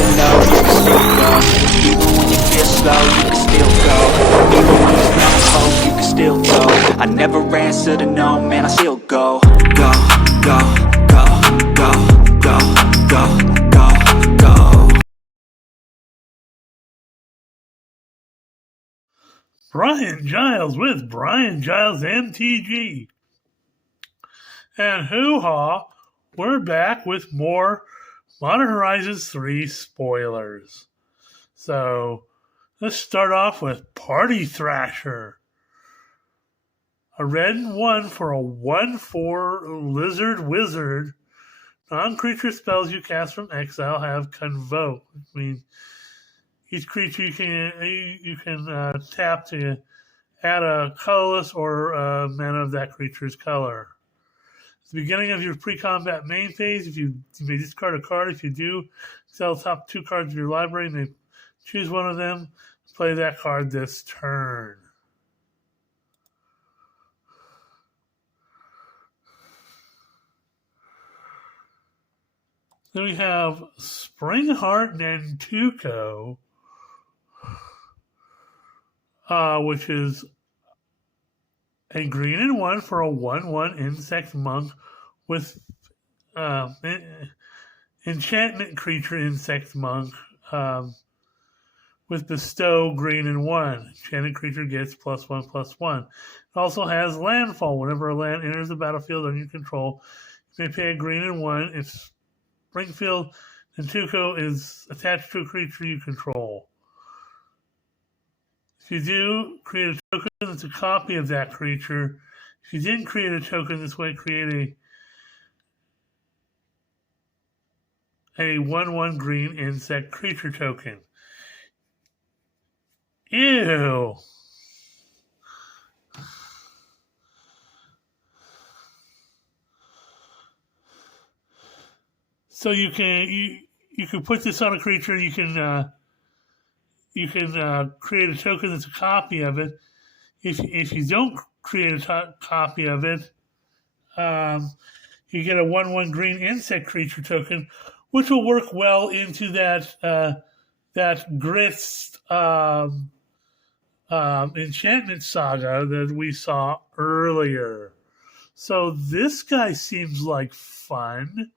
get low, you can still go. Even when you feel slow, you can still go. Even when there's no hope, you can still go. I never answer to no, man, I still go. Go, go, go, go, go, go, go, go. Brian Giles with Brian Giles MTG. And hoo-ha, we're back with more Modern Horizons 3 spoilers. So, let's start off with Party Thrasher. A red 1 for a 1/4 Lizard Wizard. Non-creature spells you cast from exile have Convoke. I mean, each creature you can tap to add a colorless or a mana of that creature's color. At the beginning of your pre-combat main phase, you may discard a card. If you do, sell the top 2 cards of your library. You may choose one of them. Play that card this turn. Then we have Springheart Nantuko, which is a green and 1 for a 1/1 insect monk with enchantment creature insect monk with bestow green and 1. Enchanted creature gets +1/+1. It also has landfall. Whenever a land enters the battlefield under your control, you may pay a green and 1 if Springfield Nantuko is attached to a creature you control. If you do, create a token that's a copy of that creature. If you didn't create a token this way, create a 1/1 green insect creature token. Ew. So you can put this on a creature. You can create a token that's a copy of it. If you don't create a copy of it, you get a 1/1 green insect creature token, which will work well into that Grist enchantment saga that we saw earlier. So this guy seems like fun.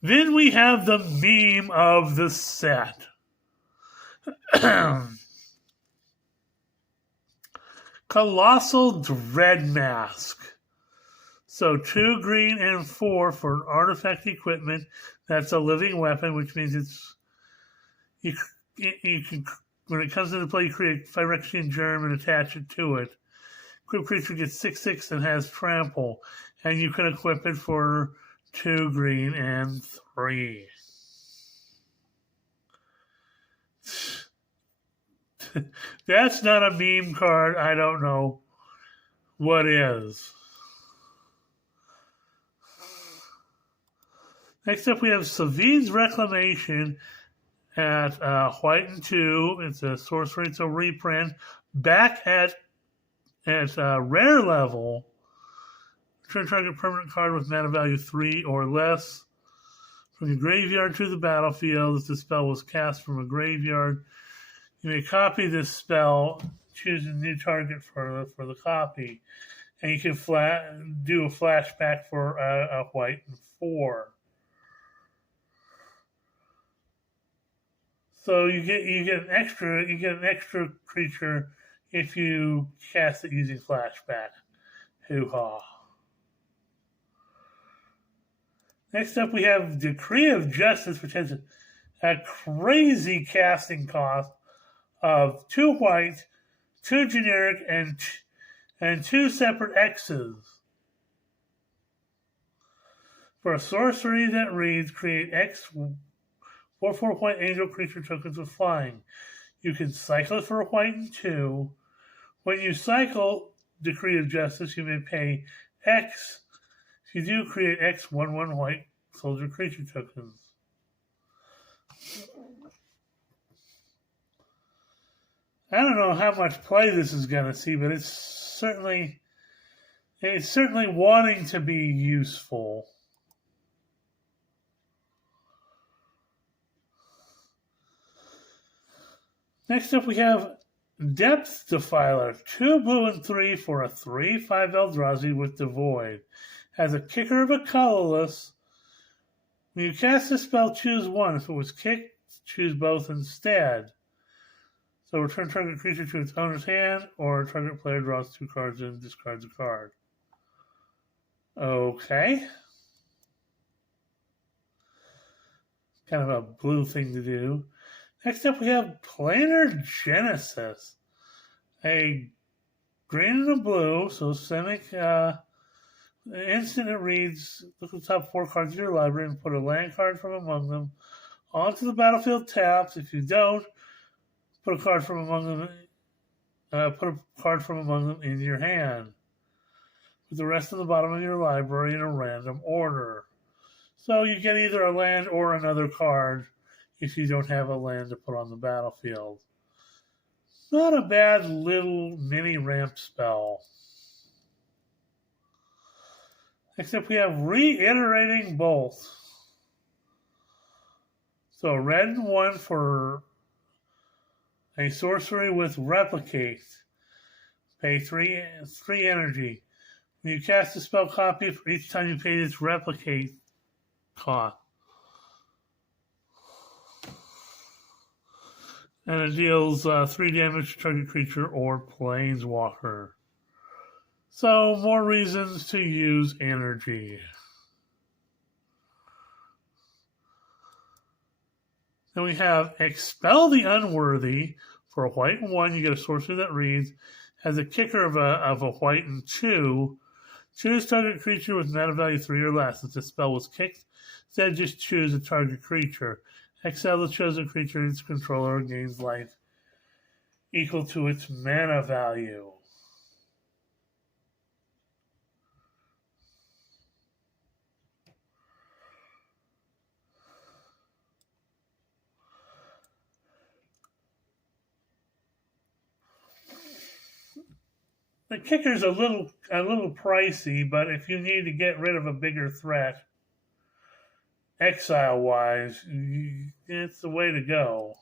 Then we have the meme of the set. Colossal Dread Mask. So 2 green and 4 for an artifact equipment that's a living weapon, which means you can, when it comes into play, you create Phyrexian Germ and attach it to it. Equipped creature gets 6/6 and has trample, and you can equip it for 2 green and 3. That's not a meme card. I don't know what is. Next up, we have Savine's Reclamation at white and 2. It's a sorcery. It's a reprint. Back at rare level. Return target permanent card with mana value 3 or less from your graveyard to the battlefield. If the spell was cast from a graveyard, you may copy this spell, choose a new target for the copy, and you can do a flashback for a white and 4. So you get an extra creature if you cast it using flashback. Hoo-ha. Next up, we have Decree of Justice, which has a crazy casting cost of 2 white, 2 generic, and 2 separate X's. For a sorcery that reads, create X 4/4 white angel creature tokens with flying. You can cycle it for a white and 2. When you cycle Decree of Justice, you may pay X. If you do, create X 1/1 white soldier creature tokens. I don't know how much play this is going to see, but it's certainly wanting to be useful. Next up, we have Depth Defiler. 2 blue and 3 for a 3/5 Eldrazi with Devoid. Has a kicker of a colorless. When you cast a spell, choose one. If it was kicked, choose both instead. So return target creature to its owner's hand, or target player draws 2 cards and discards a card. Okay. Kind of a blue thing to do. Next up, we have Planar Genesis. A green and a blue, so Simic. Instant it reads, look at the top 4 cards of your library and put a land card from among them onto the battlefield tapped. If you don't, put a card from among them in your hand. Put the rest on the bottom of your library in a random order. So you get either a land or another card if you don't have a land to put on the battlefield. Not a bad little mini ramp spell. Except we have Reiterating Bolt. So red and 1 for a sorcery with Replicate. Pay 3 energy. When you cast a spell, copy it for each time you pay its Replicate cost. And it deals 3 damage to target creature or planeswalker. So, more reasons to use energy. Then we have Expel the Unworthy. For a white and 1, you get a sorcery that reads, has a kicker of a white and 2. Choose target creature with mana value 3 or less. If the spell was kicked, instead just choose a target creature. Exile the chosen creature and its controller gains life equal to its mana value. The kicker's a little pricey, but if you need to get rid of a bigger threat, exile-wise, it's the way to go.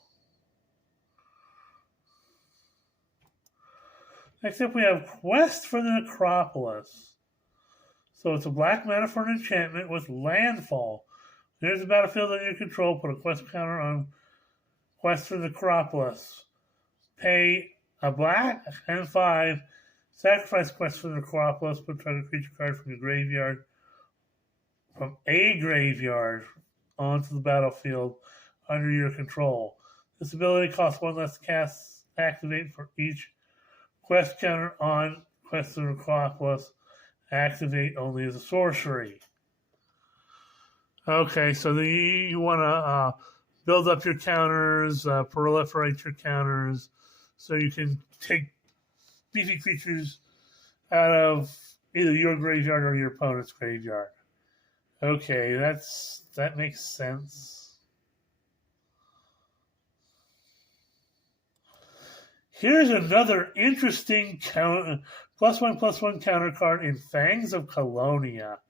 Next up, we have Quest for the Necropolis. So it's a black mana for an enchantment with landfall. There's a battlefield on your control. Put a quest counter on Quest for the Necropolis. Pay a black and 5. Sacrifice Quest for the Necropolis. Put a target creature card from a graveyard onto the battlefield under your control. This ability costs 1 less to activate for each quest counter on Quest for the Necropolis. Activate only as a sorcery. Okay, so you want to build up your counters, proliferate your counters, so you can take beefy creatures out of either your graveyard or your opponent's graveyard. Okay, that makes sense. Here's another interesting +1/+1 counter card in Fangs of Colonia.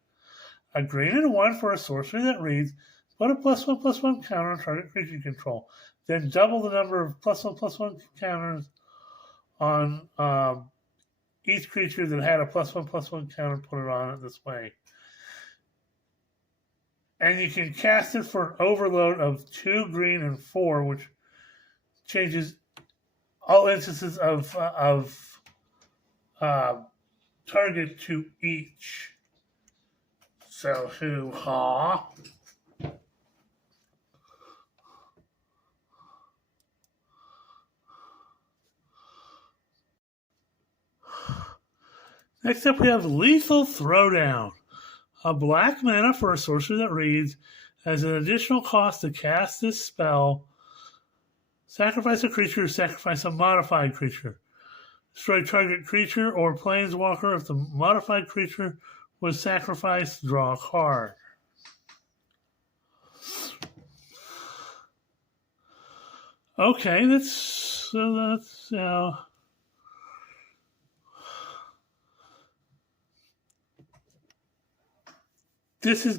A green and 1 for a sorcery that reads, put a +1/+1 counter on target creature control. Then double the number of +1/+1 counters on each creature that had a +1/+1 counter, put it on it this way. And you can cast it for an overload of 2 green and 4, which changes all instances of target to each. So, hoo-ha. Next up, we have Lethal Throwdown. A black mana for a sorcery that reads, as an additional cost to cast this spell, sacrifice a creature or sacrifice a modified creature. Destroy target creature or planeswalker. If the modified creature was sacrificed, draw a card. Okay, this is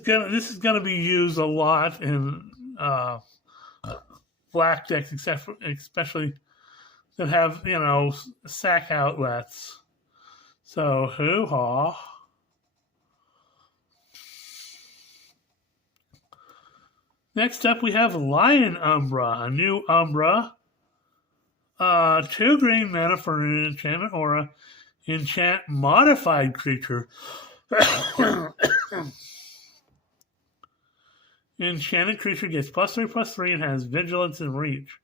gonna be used a lot in black decks, especially that have, sack outlets. So, hoo-ha. Next up, we have Lion Umbra, a new Umbra. 2 green mana for an enchantment aura. Enchant modified creature. Enchanted creature gets +3/+3 and has vigilance and reach.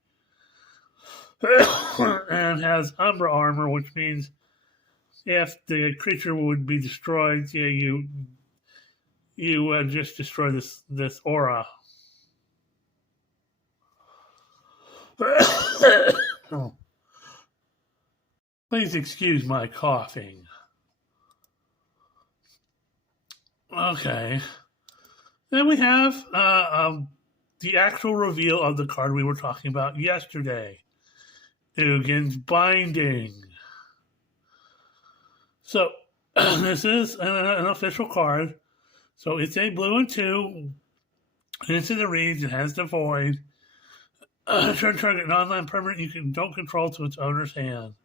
And has Umbra armor, which means if the creature would be destroyed, you just destroy this aura. Please excuse my coughing. Okay. Then we have the actual reveal of the card we were talking about yesterday. Ugin's Binding. So, this is an official card. So, it's a blue and 2. It's in the reads. It has the void. Turn target non-land permanent you don't control to its owner's hand.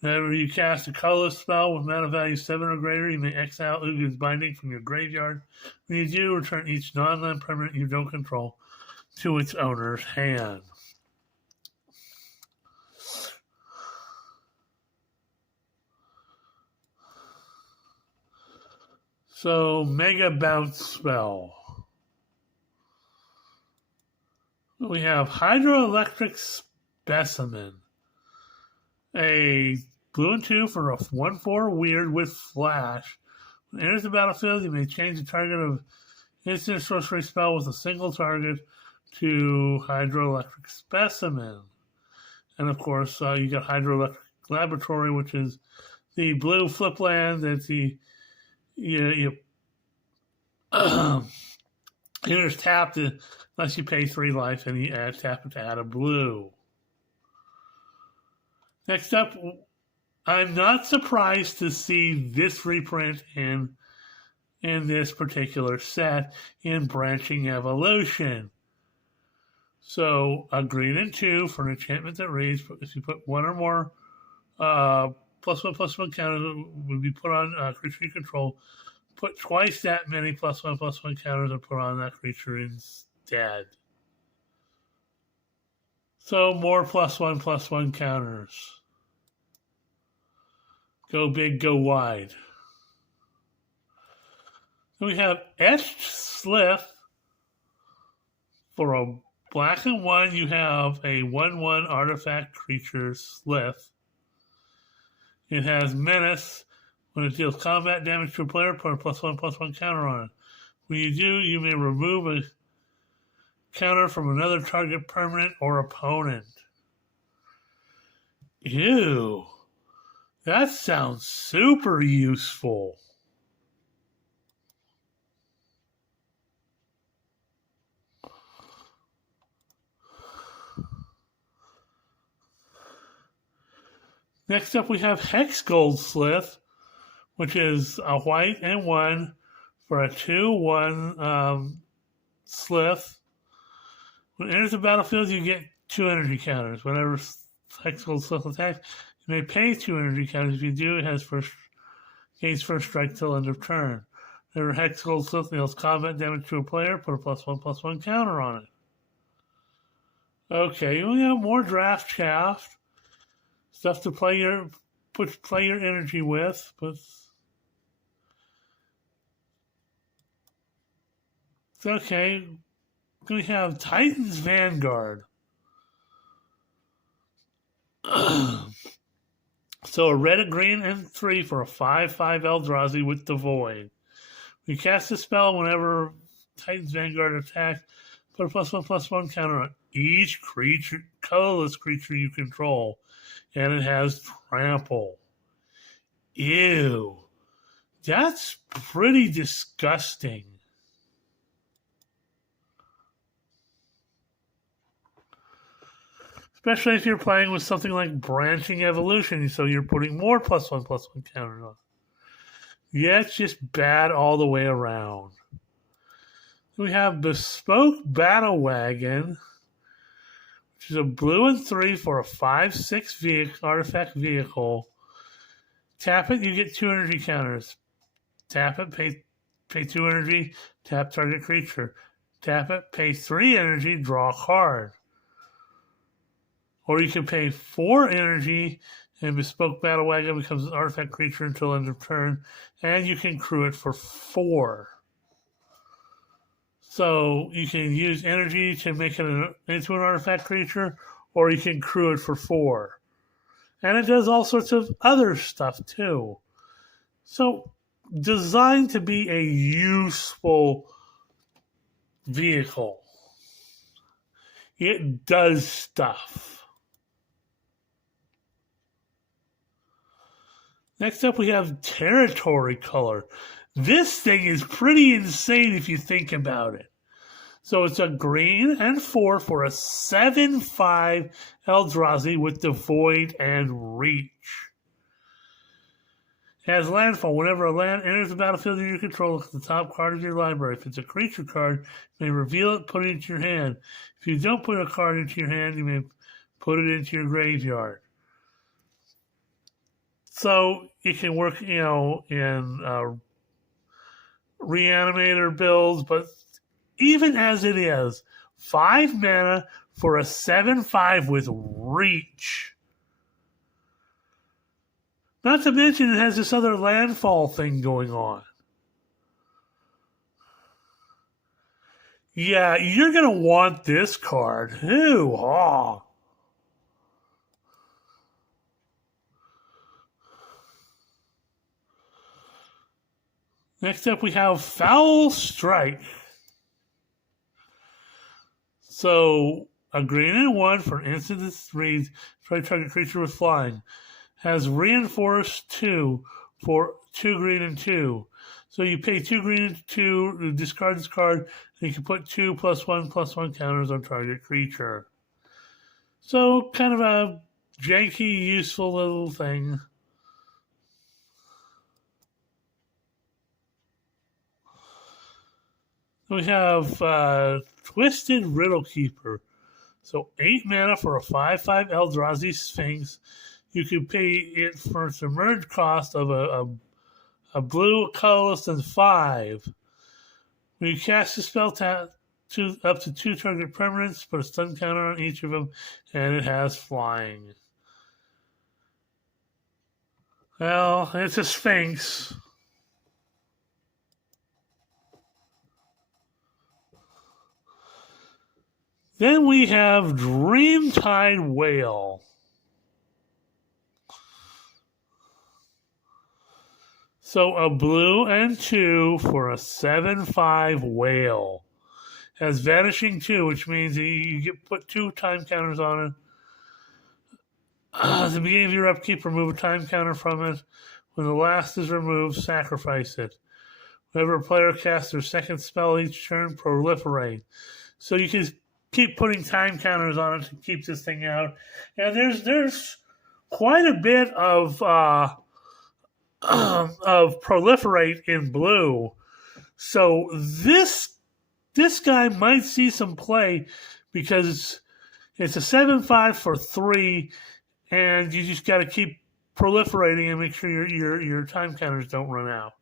Whenever you cast a colorless spell with mana value 7 or greater, you may exile Ugin's Binding from your graveyard. When you do, return each non-land permanent you don't control to its owner's hand. So, Mega Bounce spell. We have Hydroelectric Specimen. A blue and 2 for a 1/4 weird with flash. When it enters the battlefield, you may change the target of instant sorcery spell with a single target to Hydroelectric Specimen. And of course, you got Hydroelectric Laboratory, which is the blue flip land that's enters tapped unless you pay 3 life and you tap it to add a blue. Next up, I'm not surprised to see this reprint in this particular set in Branching Evolution. So, a green and 2 for an enchantment that reads, if you put 1 or more +1/+1 counters would be put on creature you control. Put twice that many +1/+1 counters and put on that creature instead. So more +1/+1 counters. Go big, go wide. Then we have Etched Slith. For a black and 1, you have a 1/1 artifact creature Slith. It has Menace. When it deals combat damage to a player, put a +1/+1 counter on it. When you do, you may remove a counter from another target permanent or opponent. Ew. That sounds super useful. Next up, we have Hexgold Slith, which is a white and 1 for a 2/1 Slith. When it enters the battlefield, you get 2 energy counters. Whenever Hexgold Slith attacks, you may pay 2 energy counters. If you do, it has gains first strike till end of turn. Whenever Hexgold Slith deals combat damage to a player, put a +1/+1 counter on it. Okay, we have more draft shaft. Stuff to play your energy with, but it's okay. We have Titan's Vanguard. So a red, a green, and 3 for a 5/5 Eldrazi with the Void. We cast a spell whenever Titan's Vanguard attacks. Put a +1/+1 counter on each colorless creature you control. And it has Trample. Ew. That's pretty disgusting. Especially if you're playing with something like Branching Evolution, so you're putting more +1/+1 counters on. Yeah, it's just bad all the way around. We have Bespoke Battle Wagon, which Choose a blue and 3 for a 5/6 artifact vehicle. Tap it, you get 2 energy counters. Tap it, pay 2 energy, tap target creature. Tap it, pay 3 energy, draw a card. Or you can pay 4 energy, and Bespoke Battle Wagon becomes an artifact creature until end of turn, and you can crew it for 4. So you can use energy to make it into an artifact creature, or you can crew it for 4. And it does all sorts of other stuff too. So designed to be a useful vehicle. It does stuff. Next up, we have Territory Color. This thing is pretty insane if you think about it. So it's a green and 4 for a 7/5 Eldrazi with the Void and Reach. It has landfall. Whenever a land enters the battlefield in your control, look at the top card of your library. If it's a creature card, you may reveal it, put it into your hand. If you don't put a card into your hand, you may put it into your graveyard. So it can work, in Reanimator builds, but even as it is, 5 mana for a 7/5 with Reach. Not to mention it has this other landfall thing going on. Yeah, you're going to want this card. Hoo-haw. Next up, we have Foul Strike. So, a green and 1 for an instant that reads, strike target creature with flying. Has reinforced 2 for 2 green and 2. So you pay 2 green and 2, discard this card, and you can put 2+1/+1 counters on target creature. So, kind of a janky, useful little thing. We have Twisted Riddle Keeper. So 8 mana for a 5/5 Eldrazi Sphinx. You can pay it for its emerge cost of a blue, colorless, and 5. When you cast a spell, tap up to 2 target permanents, put a stun counter on each of them, and it has flying. Well, it's a Sphinx. Then we have Dreamtide Whale. So a blue and 2 for a 7/5 Whale. Has Vanishing 2, which means you get put 2 time counters on it. At the beginning of your upkeep, remove a time counter from it. When the last is removed, sacrifice it. Whenever a player casts their second spell each turn, proliferate. So you can keep putting time counters on it to keep this thing out. And there's quite a bit of proliferate in blue. So this guy might see some play because it's a 7/5 for 3, and you just got to keep proliferating and make sure your time counters don't run out.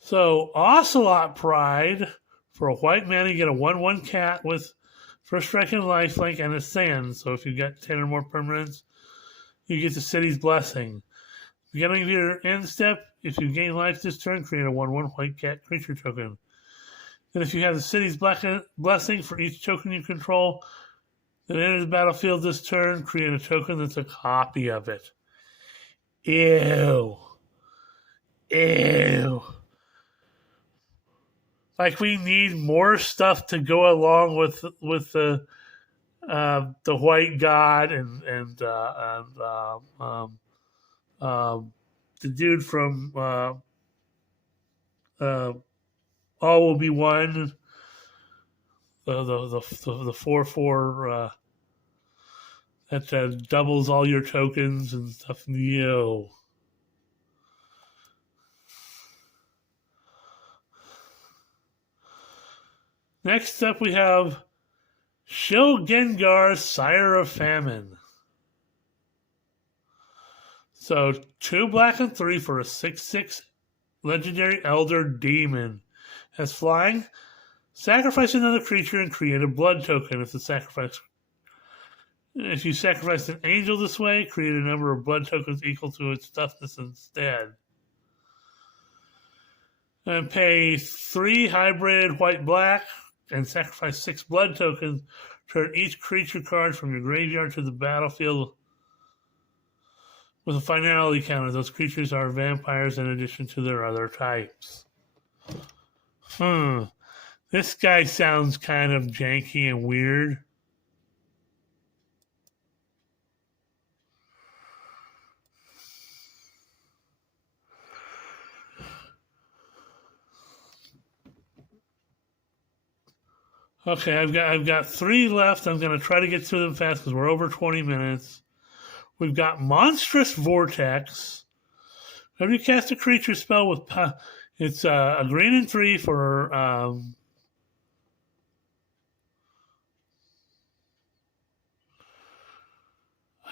So, Ocelot Pride, for a white mana, you get a 1/1 cat with first strike and lifelink and a sand. So if you've got 10 or more permanents, you get the City's Blessing. Beginning of your end step, if you gain life this turn, create a 1/1 white cat creature token. Then if you have the City's Blessing for each token you control that enters the battlefield this turn, create a token that's a copy of it. Ew. Like, we need more stuff to go along with the White God and the dude from All Will Be One, the 4/4 that doubles all your tokens and stuff. Yo. Next up we have Shilgengar, Sire of Famine. So 2 black and 3 for a 6/6 legendary elder demon. As flying, sacrifice another creature and create a blood token. If you sacrifice an angel this way, create a number of blood tokens equal to its toughness instead. And pay 3 hybrid white-black and sacrifice 6 blood tokens. Turn each creature card from your graveyard to the battlefield with a finality counter. Those creatures are vampires in addition to their other types. This guy sounds kind of janky and weird. Okay, I've got 3 left. I'm going to try to get through them fast because we're over 20 minutes. We've got Monstrous Vortex. Whenever you cast a creature spell with it's a green and 3 for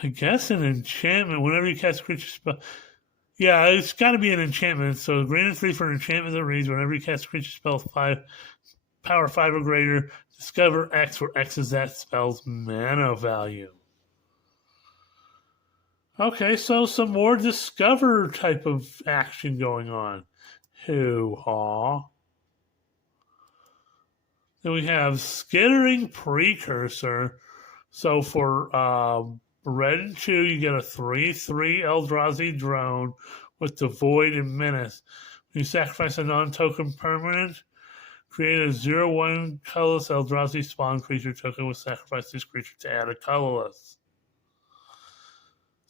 I guess an enchantment. Whenever you cast a creature spell, yeah, it's got to be an enchantment. So green and 3 for an enchantment that reads: whenever you cast a creature spell with power 5 or greater, discover X, where X is that spell's mana value. Okay, so some more discover type of action going on. Hoo-haw. Then we have Skittering Precursor. So for red and 2, you get a 3/3 Eldrazi drone with Devoid and Menace. When you sacrifice a non-token permanent, create a 0/1 colorless Eldrazi spawn creature token with sacrifice this creature to add a colorless.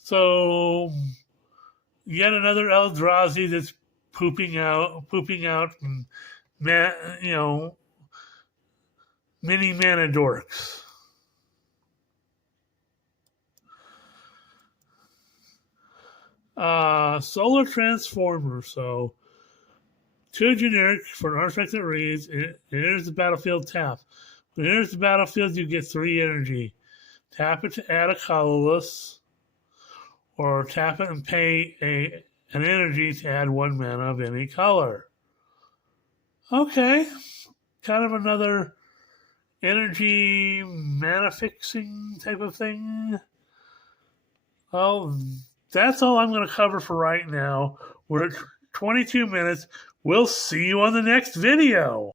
So, yet another Eldrazi that's pooping out, mini mana dorks. Solar Transformer. So, 2 generic for an artifact that reads: it enters the battlefield tap. When it enters the battlefield, you get 3 energy. Tap it to add a colorless, or tap it and pay an energy to add 1 mana of any color. Okay, kind of another energy mana fixing type of thing. Well, that's all I'm going to cover for right now. We're at 22 minutes. We'll see you on the next video.